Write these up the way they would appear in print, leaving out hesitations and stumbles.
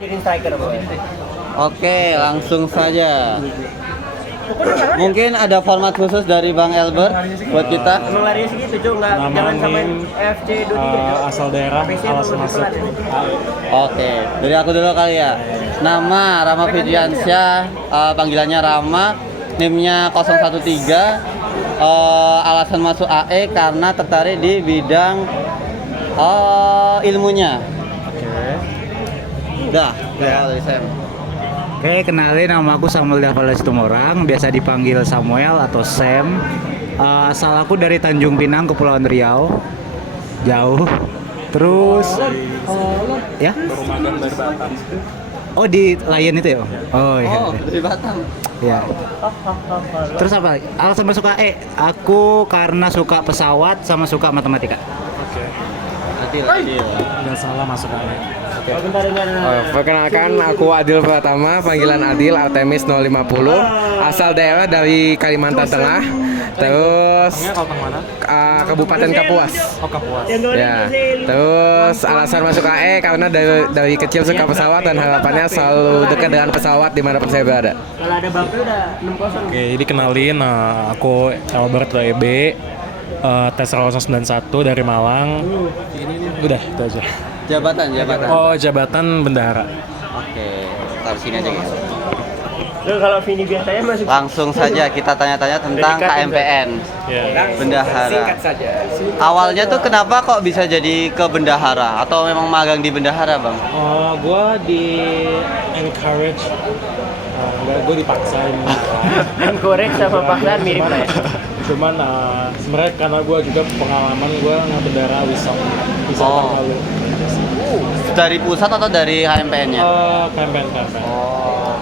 Striker boy. Oke, langsung saja. Mungkin ada format khusus dari Bang Elber buat kita. Emang larinya segitu, Jo, enggak jangan samain FC Dodi. Asal daerah, alasan masuk. Oke, dari aku dulu kali ya. Nama Rama Fitriansyah, panggilannya Rama, NIM-nya 013. Alasan masuk AE karena tertarik di bidang ilmunya. Dah, dari Sam. Oke, kenalin, nama aku Samuel Davala Situmorang, biasa dipanggil Samuel atau Sam. Asal aku dari Tanjung Pinang, Kepulauan Riau. Jauh. Terus ya? Baru magang dari Batam. Oh, di Lion itu ya? Oh iya. Oh, dari Batam. Iya. Terus apa lagi? Alasan masuk AE? Aku karena suka pesawat sama suka matematika. Oke. Adil. Nggak salah masuk aja. Perkenalkan, aku Adil Pratama, panggilan Adil Artemis 050, asal daerah dari Kalimantan Tengah, terus Kabupaten Kapuas. Oh, Kapuas. Ya, terus alasan masuk AE karena dari kecil suka pesawat dan harapannya selalu dekat dengan pesawat dimanapun saya berada. Kalau ada Bapak udah 6-0. Oke, jadi kenalin, aku Albert WB, tes 091 dari Malang. Udah, itu aja. Jabatan. Oh, jabatan bendahara. Oke, taruh sini aja guys. Lu kalau Vini biasanya masuk Langsung saja kita tanya-tanya tentang KMPN. Ya. Bendahara. Singkat saja. Awalnya tuh kenapa kok bisa jadi ke bendahara atau memang magang di bendahara, Bang? Gua di encourage, gue dipaksain. encourage sama paksaan mirip lah ya. Cuman sebenarnya karena gue juga pengalaman gue ngebendara wisata lalu. Dari pusat atau dari KMPN-nya? Campaign. Oh.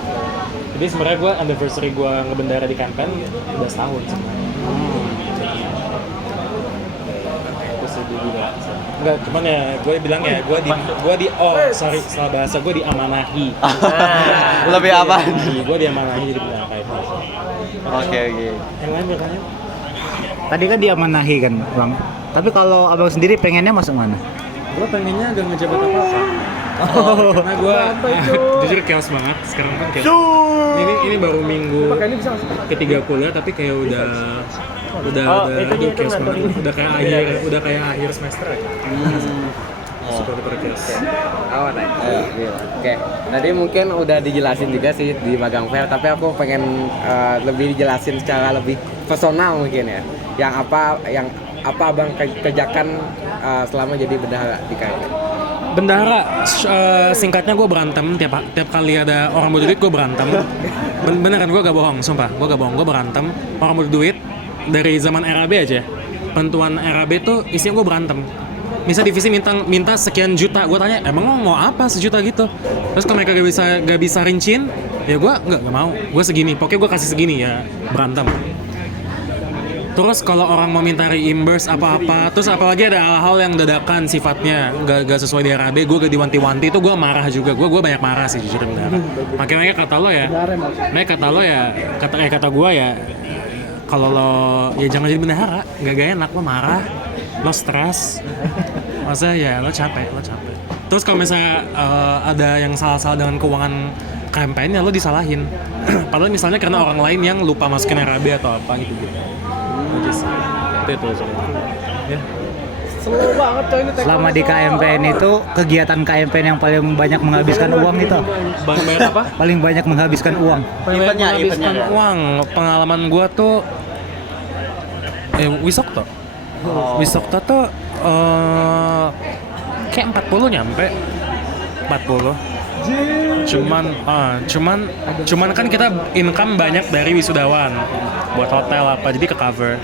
Jadi sebenarnya gue anniversary gue ngebendara di campaign udah setahun sebenarnya. Terus juga. Enggak, cuman ya gue bilang ya salah bahasa, gue diamanahi. Lebih apa? Gue diamanahi jadi bendara KMPN. Oke. Yang lain bertanya? Tadi kan diamanahi kan, Bang. Tapi kalau Abang sendiri pengennya masuk mana? Gue pengennya gak ngejabat apa-apa. Karena gue jujur chaos banget. Sekarang kan chaos. Ini baru minggu ketiga kuliah tapi kayak udah chaos banget. Udah kayak akhir semester ya. Super chaos. Oke, tadi mungkin udah dijelasin juga sih di magang fair, tapi aku pengen lebih dijelasin secara lebih personal mungkin ya. Yang apa abang kerjakan selama jadi bendahara di KMP? Bendahara, singkatnya gue berantem tiap kali ada orang butuh duit gue berantem. Beneran gue gak bohong, sumpah gue gak bohong, gue berantem. Orang butuh duit dari zaman RAB aja. Bantuan RAB tuh isinya gue berantem. Misal divisi minta sekian juta, gue tanya emang lo mau apa sejuta gitu. Terus kalau mereka gak bisa rinciin, ya gue nggak mau, gue segini, pokoknya gue kasih segini ya, berantem. Terus kalau orang mau minta reimburse apa-apa, terus apalagi ada hal-hal yang dadakan sifatnya gak sesuai di RAB, gue gak diwanti-wanti, itu gue marah juga, gue banyak marah sih jujur benar. Makanya kata lo ya, kata gue ya, kalau lo ya jangan jadi bendahara, gak enak, lo marah, lo stres, masa ya lo capek. Terus kalau misalnya ada yang salah-salah dengan keuangan campaign ya lo disalahin. Padahal misalnya karena orang lain yang lupa masukin RAB atau apa gitu. Aja sih. Itu ya. Selama di KMPN itu, kegiatan KMPN yang paling banyak menghabiskan uang itu? Banyak apa? Paling banyak menghabiskan uang. Menghabiskan uang. Pengalaman gua tuh Wisokto. Wisokto tuh kayak 40 nyampe. 40. Cuman kan kita income banyak dari wisudawan buat hotel apa, jadi ke cover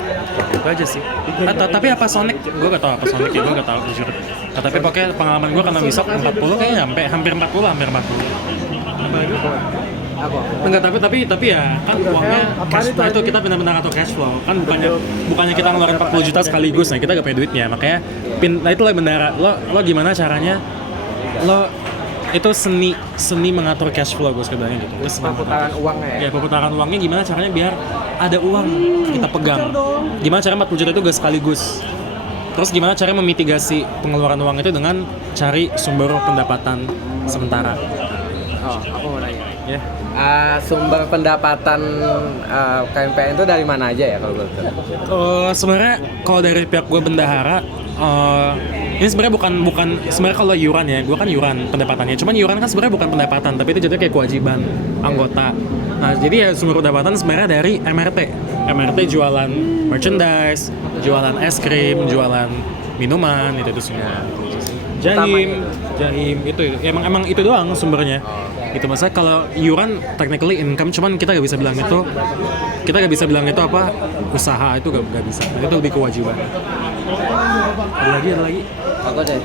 itu aja sih. Tapi apa Sonic, gue gak tau apa Sonic ya, gue gak tau jujur. Tapi pokoknya pengalaman gue karena Wisok 40 kayaknya nyampe hampir 40. Enggak, tapi ya kan uangnya cash flow itu kita benar-benar atur cash flow kan, bukannya kita ngeluarin 40 juta sekaligus, nah kita gak punya duitnya, makanya nah itulah bendara. Lo gimana caranya lo itu seni mengatur cash flow, gue sebenarnya gitu. Perputaran uangnya ya? Ya, perputaran uangnya gimana caranya biar ada uang kita pegang. Gimana caranya 40 juta itu gak sekaligus. Terus gimana caranya memitigasi pengeluaran uang itu dengan cari sumber pendapatan sementara. Oh, aku mau nanya. Ya. Sumber pendapatan KMPN itu dari mana aja ya kalau boleh tahu? Sebenarnya kalau dari pihak gue bendahara, ini sebenarnya bukan sebenarnya kalau iuran ya, gue kan iuran pendapatannya. Cuman iuran kan sebenarnya bukan pendapatan, tapi itu jadi kayak kewajiban anggota. Nah, jadi ya sumber pendapatan sebenarnya dari MRT. MRT jualan merchandise, jualan es krim, jualan minuman, itu semua. Jahim itu emang itu doang sumbernya. Gitu maksudnya kalau iuran technically income, cuman kita gak bisa bilang itu apa usaha, itu gak bisa. Itu lebih kewajiban. Ada lagi. Aku deh.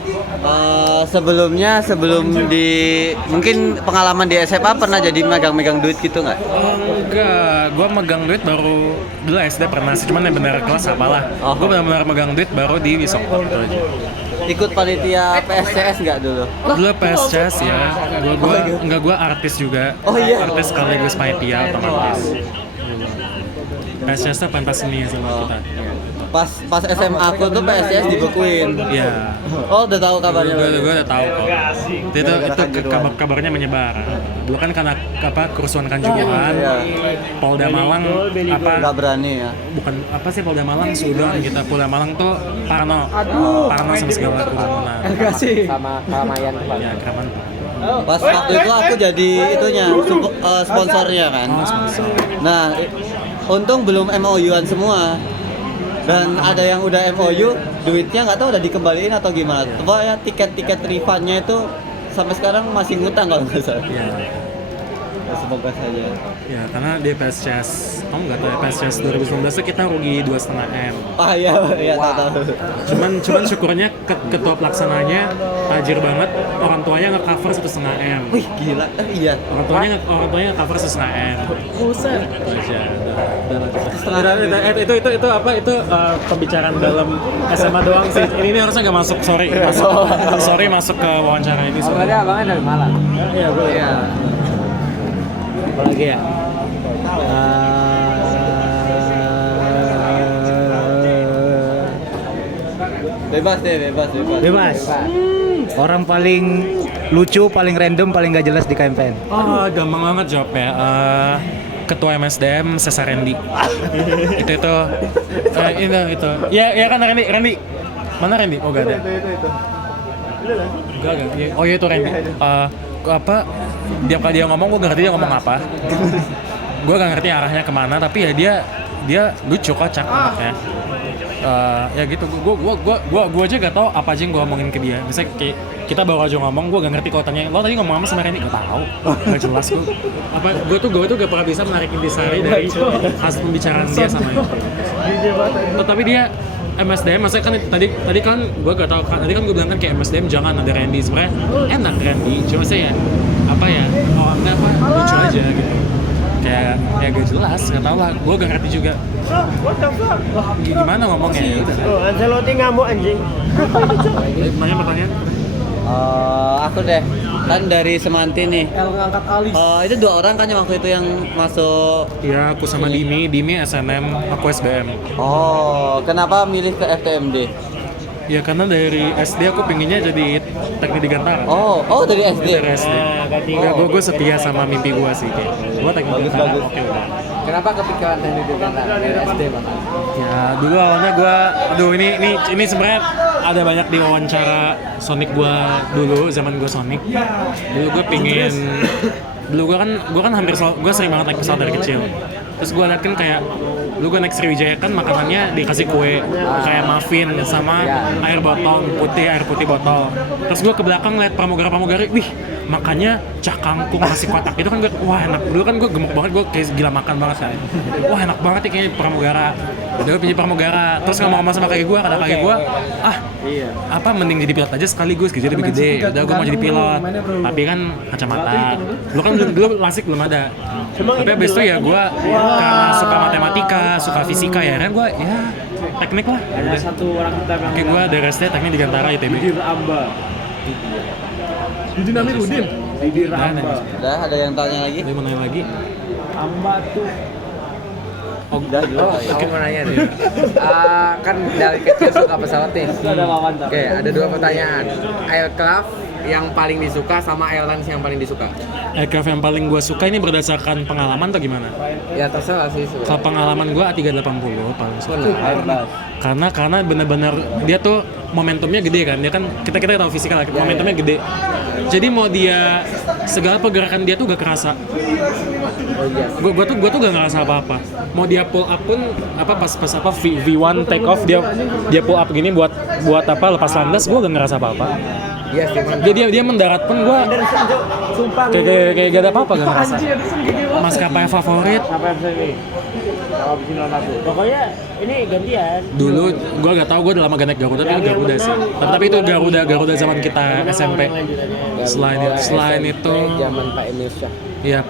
Sebelum di mungkin pengalaman di SMA pernah jadi megang duit gitu nggak? Enggak, gue megang duit baru dulu SD pernah sih, cuman yang benar kelas apalah. Gue benar-benar megang duit baru di Wisok itu aja. Ikut panitia PSCS nggak dulu? Dulu PSCS ya, gue artis juga. Oh iya. Artis sekaligus panitia otomatis. PSCS tuh pentas seni sama kita. Pas SMA aku tuh PSCS dibekuin. Iya. Oh, udah tahu kabarnya. Gue udah tahu kok. Itu kabarnya menyebar. Dulu kan karena kerusuhan Kanjuruhan, Polda Malang nggak berani ya. bukan apa sih Polda Malang sudah kita Polda Malang tuh Parno sama segala kerumunan. Sama keramaian Ya keraman. Pas waktu itu aku jadi itunya sponsornya kan. Nah, untung belum MOU-an semua. Dan ada yang udah MOU, duitnya nggak tahu udah dikembaliin atau gimana. Pokoknya tiket refundnya itu sampai sekarang masih ngutang kalau nggak salah. Iya. Semoga saja. Ya karena di PSCS, kamu nggak tahu ya PSCS 2019 tuh kita rugi 2,5 M. Ah iya, tahu. Cuman syukurnya ketua pelaksananya tajir banget, orang tuanya nge-cover 1,5 M. Wih gila, iya. Orang tuanya nge-cover 1,5 M. Buset. Itu aja. Itu apa? Itu pembicaraan dalam SMA doang sih. Ini harusnya nggak masuk, sorry. Masuk ke wawancara ini. Berarti abangnya dari Malang? Iya, boleh. Iya. Apalagi ya? Bebas. Orang paling lucu, paling random, paling gak jelas di KMPN. Gampang banget jawabnya. Ketua MSDM Cesar Randy. itu. Ya kan Randy. Mana Randy? Oh, gak ada. Enggak. Oh iya itu Randy. Tiap kali dia ngomong, gue ngerti dia ngomong apa. Gue gak ngerti arahnya kemana, tapi ya dia lucu, kocak anaknya. Ya gitu, gue aja gak tau apa aja yang gue omongin ke dia. Misalnya kayak kita baru aja ngomong, gue gak ngerti kalau tanya lo tadi ngomong apa sama Randy, gak tau, gak jelas gue. Gue tuh gak pernah bisa menarik intisari dari hasil pembicaraan dia sama itu. Tapi dia MSDM, maksudnya kan tadi kan gue gak tau, tadi kan gue bilang kan kayak MSDM jangan ada Randy. Sebenarnya enak Randy, cuma saya enggak lucu aja gitu. Kayak gak jelas, gak tau lah, gue gak ngerti juga. Gimana ngomongnya ya udah. Ancelotti ngamuk anjing. Banyak pertanyaan. Aku deh, kan dari Semanti nih. Ngangkat alis. Itu 2 orang kan yang waktu itu yang masuk. Iya, aku sama Dimi SNM, aku SBM. Oh, kenapa milih ke FTMD? Ya karena dari SD aku pinginnya jadi teknik di Gantara. Oh dari SD. Dari SD. Enggak, gue setia sama mimpi gue sih kayak. Gue teknik di Gantara. Bagus. Oke udah. Kenapa kepikiran teknik di Gantara dari SD Bang? Ya dulu awalnya ini sebenarnya ada banyak di wawancara Sonic gue dulu, zaman gue Sonic. Dulu gue kan gue sering banget naik pesawat dari kecil. Terus gue liat kan kayak gue naik Sriwijaya kan makanannya dikasih kue kayak muffin sama air putih botol. Terus gue ke belakang liat pramugari, wih makannya cah kangkung nasi kotak itu kan gue, wah enak. Dulu kan gue gemuk banget, gue kayak gila makan banget kan. Wah enak banget nih kayaknya pramugara. Udah gue pilih pramugara. Terus ngomong sama kakek gue, kata kakek gue, mending jadi pilot aja sekaligus, gaji lebih gede. Udah gue mau jadi pilot. Tapi kan kacamata. Dulu lasik belum ada. Tapi abis itu ya gue karena suka matematika, suka fisika ya kan gue ya teknik lah. Ada satu orang kita yang Oke, gue dari SD teknik di Gantara ITB. Didir Amba. Didin Amiruddin. Didir Amba. Udah ada yang tanya lagi? Dia mau nanya lagi. Amba tuh. Udah jelas. Aku mau nanya nih. Kan dari kecil suka pesawat nih. Oke, ada 2 pertanyaan. Aircraft yang paling disuka sama airlines yang paling disuka? Aircraft yang paling gue suka ini berdasarkan pengalaman atau gimana? Ya terserah sih. Kalau pengalaman gue A380 paling suka. Benar. Karena benar-benar dia tuh momentumnya gede kan. Dia kan kita tahu fisikal, momentumnya gede. Jadi mau dia segala pergerakan dia tuh gak kerasa. Gue tuh gak ngerasa apa-apa. Mau dia pull up pun pas V1 take off dia pull up gini buat apa lepas landas, gue gak ngerasa apa-apa. Iya sih. Dia mendarat pun gue kayak gak ada apa-apa, gak ngerasa. Maskapai favorit Apa yang bisa nih? Jawab sini lawan aku. Pokoknya ini gantian. dulu gue gak tahu, gue udah lama gak naik Garuda, tapi Garuda sih. Tapi itu Garuda zaman kita SMP. Selain itu zaman Pak Emil Syah. ya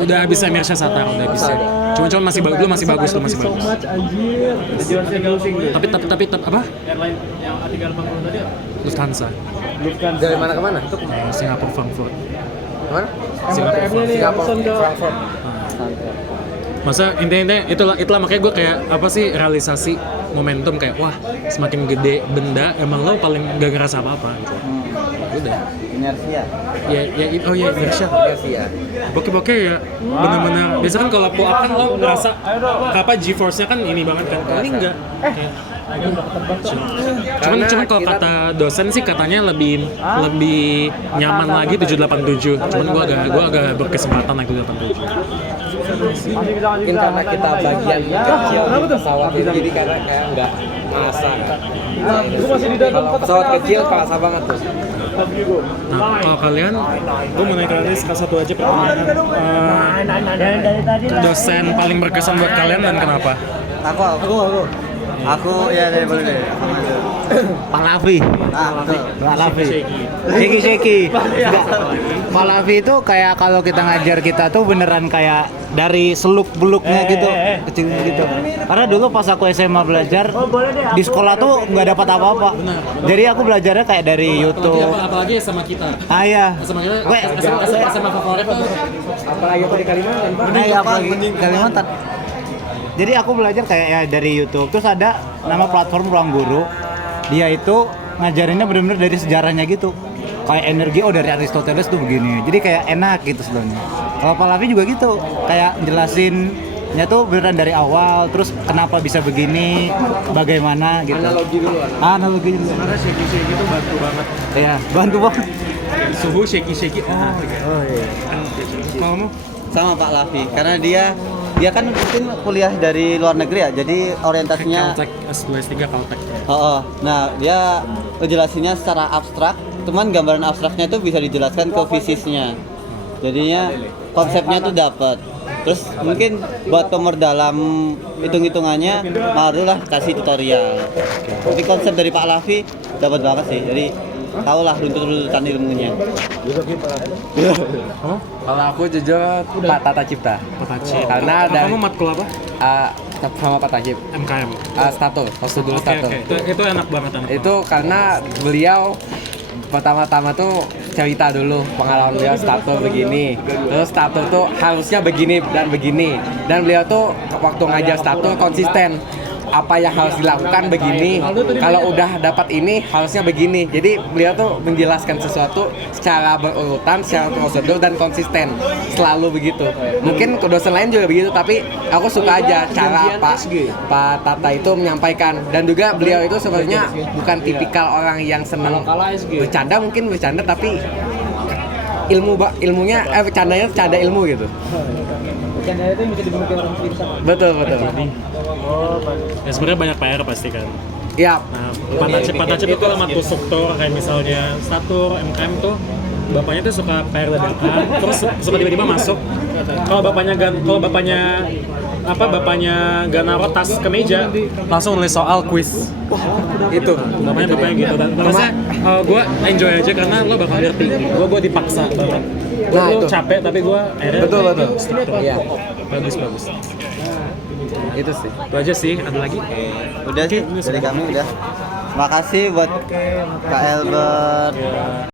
udah habis Emir Syah Sattar, udah bisa. Cuma masih bagus. Anjir. Tujuan saya closing deh. Tapi apa? Airline yang A380 tadi apa? Lufthansa. Dari mana ke mana? Singapura Frankfurt. Kemana? Singapura Frankfurt. Masa intinya itulah makanya gue kayak apa sih, realisasi momentum kayak wah semakin gede benda emang lo paling gak ngerasa apa-apa gitu. Udah. Inersia. Inersia. Iya sih ya. Bokeh ya benar-benar. Biasa kan kalau pull up kan lo ngerasa apa G-force-nya kan ini banget kan. Ini enggak. Kayak Cuman kalau kata dosen sih katanya lebih nyaman lagi 787. Cuman gua agak berkesempatan naik 787. Mungkin karena kita bagian kecil di pesawat itu, jadi karena kayak nggak merasa. Gue masih di dalam Kalau pesawat kecil kerasa banget tuh. Nah, kalau kalian, gue mau naik lagi satu aja pertanyaan. Dosen paling berkesan buat kalian dan kenapa? Aku ya dari boleh deh. Pak Lavi. Betul. Pak Lavi. Sheki. Enggak. Pak Lavi itu kayak kalau kita ngajar kita tuh beneran kayak dari seluk-beluknya gitu, kecilnya gitu. Karena dulu pas aku SMA belajar di sekolah tuh nggak dapat apa-apa. Jadi aku belajarnya kayak dari YouTube. Apalagi sama kita. Ah iya. Sama kita, sama favorit tuh. Apalagi aku di Kalimantan, Pak. Nah, iya, apalagi Kalimantan. Jadi aku belajar kayak ya dari YouTube. Terus ada nama platform Ruang Guru. Dia itu ngajarinnya benar-benar dari sejarahnya gitu. Kayak energi dari Aristoteles tuh begini. Jadi kayak enak gitu sebenarnya. Kalau Pak Lavi juga gitu. Kayak jelasinnya tuh beneran dari awal. Terus kenapa bisa begini, bagaimana gitu. Analogi dulu. Analogi dulu. Karena shaky itu bantu banget. Iya, bantu banget. Suhu shaky. Oh iya. Kamu? Sama Pak Lavi, karena dia kan mungkin kuliah dari luar negeri ya, jadi orientasinya Caltech S2 S3 Caltech. Nah dia ngejelasinnya secara abstrak, cuman gambaran abstraknya itu bisa dijelaskan ke fisisnya, jadinya konsepnya tuh dapat. Terus mungkin buat pemerdalam hitung-hitungannya barulah kasih tutorial. Tapi konsep dari Pak Lavi dapat banget sih, jadi tahulah runtut-runtutan ilmunya. Kalau aku jujur Pak Tata Cipta. Karena dari Kamu matkul apa? sama Pak Tajib. MKM. Status, waktu dulu status. Itu enak banget. Itu karena beliau pertama-tama tuh cerita dulu pengalaman beliau status begini, terus status tuh harusnya begini dan begini, dan beliau tuh waktu ngajar status konsisten. Apa yang harus dilakukan begini, kalau udah dapat ini harusnya begini. Jadi beliau tuh menjelaskan sesuatu secara berurutan, secara prosedur dan konsisten, selalu begitu. Mungkin dosen lain juga begitu, tapi aku suka aja cara Pak Tata itu menyampaikan. Dan juga beliau itu sebenarnya bukan tipikal orang yang senang bercanda, mungkin bercanda tapi ilmunya bercandanya bercanda ilmu gitu. Bercanda itu bisa dimiliki orang pintar. Betul. Ya sebenarnya banyak PR pasti kan. Iya. Nah, Pak Tacip itu matkul struktur kayak misalnya Statur, MKM tuh bapaknya tuh suka PR dadakan, terus suka tiba-tiba masuk. Kalau bapaknya gak naruh tas ke meja, langsung nulis soal quiz. Itu. Bapaknya gitu. Dan terusnya gue enjoy aja karena lo bakal ngerti. Gue dipaksa banget. Nah, Lo itu. capek tapi gue akhirnya Betul. struktur. Iya. Bagus. Itu sih. Itu aja sih. Ada lagi? Udah sih dari kami udah. Makasih buat Kak Elbert.